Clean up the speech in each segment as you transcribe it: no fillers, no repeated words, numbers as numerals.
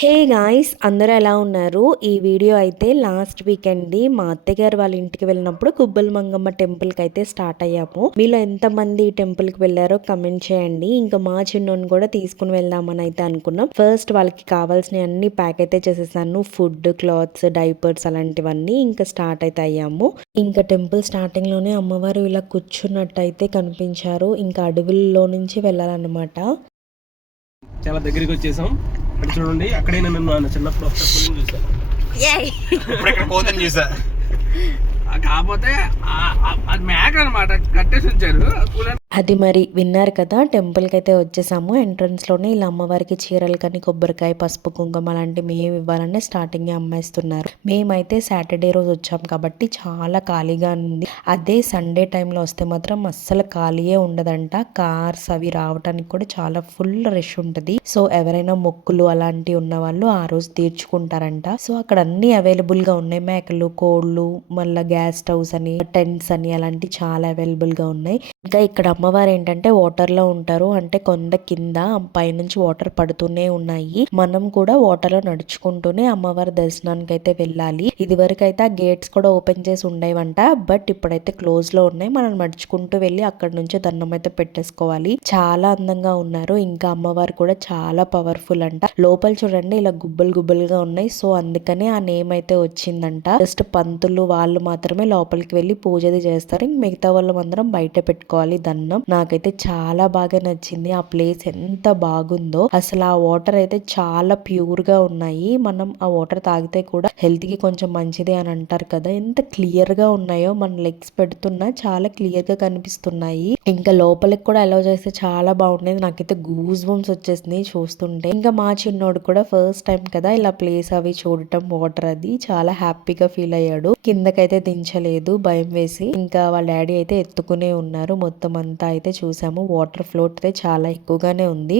Hey guys, అందరూ ఎలా ఉన్నారు? ఈ వీడియో అయితే లాస్ట్ వీకెండ్‌ది మా అత్తయ్య వాళ్ళ ఇంటికి వెళ్ళినప్పుడు గుబ్బల మంగమ్మ టెంపుల్‌కి అయితే స్టార్ట్ అయ్యాము. మీలో ఎంతమంది ఈ టెంపుల్‌కి వెళ్ళారో కమెంట్ చేయండి. ఇంకా మా చిన్నోని కూడా తీసుకుని వెళ్దామని అయితే అనుకున్నాం. ఫస్ట్ వాళ్ళకి కావాల్సిన అన్ని ప్యాక్ అయితే చేసేసాను. ఫుడ్, క్లాత్స్, డైపర్స్ అలాంటివన్నీ. ఇంకా స్టార్ట్ అయితే అయ్యాము. ఇంకా టెంపుల్ స్టార్టింగ్‌లోనే అమ్మవారు ఇలా కూర్చున్నట్టు అయితే కనిపించారు. ఇంకా అడవుల్లో నుంచి వెళ్ళాలన్నమాట. చాలా దగ్గరికి వచ్చేసాం. ఇక్కడ చూడండి, అక్కడే నేను చిన్నప్పుడు ఒకసారి చూసాను. ఇప్పుడు ఇక్కడ కోతని చూసా. కాకపోతే అది మేక అనమాట, కట్టేసి ఉంచారు. అది మరి విన్నారు కదా, టెంపుల్కి అయితే వచ్చేసాము. ఎంట్రన్స్లోనే ఇలా అమ్మవారికి చీరలు కానీ కొబ్బరికాయ, పసుపు, కుంకుమ అలాంటివి మేము ఇవ్వాలని స్టార్టింగ్ అమ్మేస్తున్నారు. మేమైతే సాటర్డే రోజు వచ్చాం కాబట్టి చాలా ఖాళీగా ఉంది. అదే సండే టైంలో వస్తే మాత్రం అస్సలు ఖాళీయే ఉండదంట. కార్స్ అవి రావడానికి కూడా చాలా ఫుల్ రష్ ఉంటుంది. సో ఎవరైనా మొక్కులు అలాంటివి ఉన్న వాళ్ళు ఆ రోజు తీర్చుకుంటారంట. సో అక్కడ అన్ని అవైలబుల్ గా ఉన్నాయి. మేకలు, కోళ్ళు, మళ్ళీ గ్యాస్ స్టవ్స్ అని, టెంట్స్ అని అలాంటివి చాలా అవైలబుల్ గా ఉన్నాయి. ఇంకా ఇక్కడ అమ్మవారు ఏంటంటే వాటర్ లో ఉంటారు. అంటే కొండ కింద పైనుంచి వాటర్ పడుతూనే ఉన్నాయి. మనం కూడా వాటర్ లో నడుచుకుంటూనే అమ్మవారి దర్శనానికి అయితే వెళ్ళాలి. ఇది వరకు అయితే ఆ గేట్స్ కూడా ఓపెన్ చేసి ఉండేవంట. బట్ ఇప్పుడైతే క్లోజ్ లో ఉన్నాయి. మనం నడుచుకుంటూ వెళ్ళి అక్కడ నుంచి దండం అయితే పెట్టేసుకోవాలి. చాలా అందంగా ఉన్నారు. ఇంకా అమ్మవారు కూడా చాలా పవర్ఫుల్ అంట. లోపల చూడండి ఇలా గుబ్బలు గుబ్బలుగా ఉన్నాయి. సో అందుకనే ఆ నేమ్ అయితే వచ్చిందంట. జస్ట్ పంతులు వాళ్ళు మాత్రమే లోపలికి వెళ్ళి పూజది చేస్తారు. మిగతా వాళ్ళం అందరం బయట పెట్టుకోవాలి దండం. నాకైతే చాలా బాగా నచ్చింది. ఆ ప్లేస్ ఎంత బాగుందో అసలు. ఆ వాటర్ అయితే చాలా ప్యూర్ గా ఉన్నాయి. మనం ఆ వాటర్ తాగితే కూడా హెల్త్ కి కొంచెం మంచిదే అని అంటారు కదా. ఎంత క్లియర్ గా ఉన్నాయో, మన లెగ్స్ పెడుతున్నా చాలా క్లియర్ గా కనిపిస్తున్నాయి. ఇంకా లోపలికి కూడా అలౌ చేస్తే చాలా బాగుండేది. నాకైతే గూస్ బంప్స్ వచ్చేసింది చూస్తుంటే. ఇంకా మా చిన్నోడు కూడా ఫస్ట్ టైం కదా ఇలా ప్లేస్ అవి చూడటం, వాటర్ అది చాలా హ్యాపీగా ఫీల్ అయ్యాడు. కిందకైతే దించలేదు భయం వేసి. ఇంకా వాళ్ళ డాడీ అయితే ఎత్తుకునే ఉన్నారు. మొత్తం అంతా అయితే చూసాము. వాటర్ ఫ్లోట్ అయితే చాలా ఎక్కువగానే ఉంది.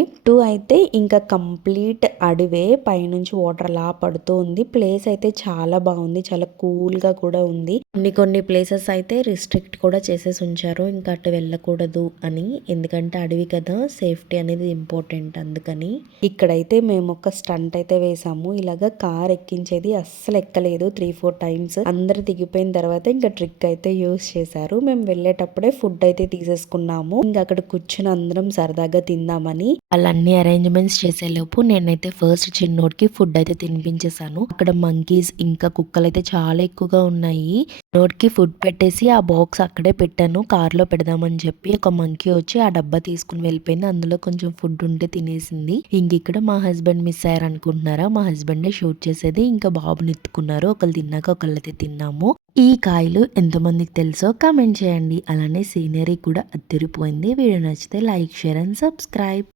అయితే ఇంకా కంప్లీట్ అడివే, పైనుంచి వాటర్ అలా పడుతూ ఉంది. ప్లేస్ అయితే చాలా బాగుంది. చాలా కూల్ గా కూడా ఉంది. కొన్ని ప్లేసెస్ అయితే రిస్ట్రిక్ట్ కూడా చేసేసి ఉంచారు. ఇంకా అటు వెళ్ళకూడదు అని. ఎందుకంటే అడవి కదా, సేఫ్టీ అనేది ఇంపార్టెంట్. అందుకని ఇక్కడైతే మేము ఒక స్టంట్ అయితే వేసాము. ఇలాగా కార్ ఎక్కించేది అస్సలు ఎక్కలేదు. 3-4 టైమ్స్ అందరు దిగిపోయిన తర్వాత ఇంకా ట్రిక్ అయితే యూస్ చేశారు. మేము వెళ్ళేటప్పుడే ఫుడ్ అయితే తీసేసుకున్నాము. ఇంకా అక్కడ కూర్చుని అందరం సరదాగా తిందామని వాళ్ళన్ని అరేంజ్మెంట్స్ చేసేలోపు నేనైతే ఫస్ట్ చిన్నోడికి ఫుడ్ అయితే తినిపించేసాను. అక్కడ మంకీస్ ఇంకా కుక్కలు అయితే చాలా ఎక్కువగా ఉన్నాయి. నోటికి ఫుడ్ పెట్టేసి ఆ బాక్స్ అక్కడే పెట్టాను. కార్లో పెడదామని చెప్పి ఒక మంకీ వచ్చి ఆ డబ్బా తీసుకుని వెళ్ళిపోయింది. అందులో కొంచెం ఫుడ్ ఉంటే తినేసింది. ఇంక ఇక్కడ మా హస్బెండ్ మిస్ అయ్యారు అనుకుంటున్నారా? మా హస్బెండే షూట్ చేసేది. ఇంకా బాబుని ఎత్తుకున్నారు. ఒకళ్ళు తిన్నాక ఒకళ్ళైతే తిన్నాము. ఈ కాయలు ఎంతమందికి తెలుసో కామెంట్ చేయండి. అలానే సీనరీ కూడా అద్దరిపోయింది. వీడియో నచ్చితే లైక్, షేర్ అండ్ సబ్స్క్రైబ్.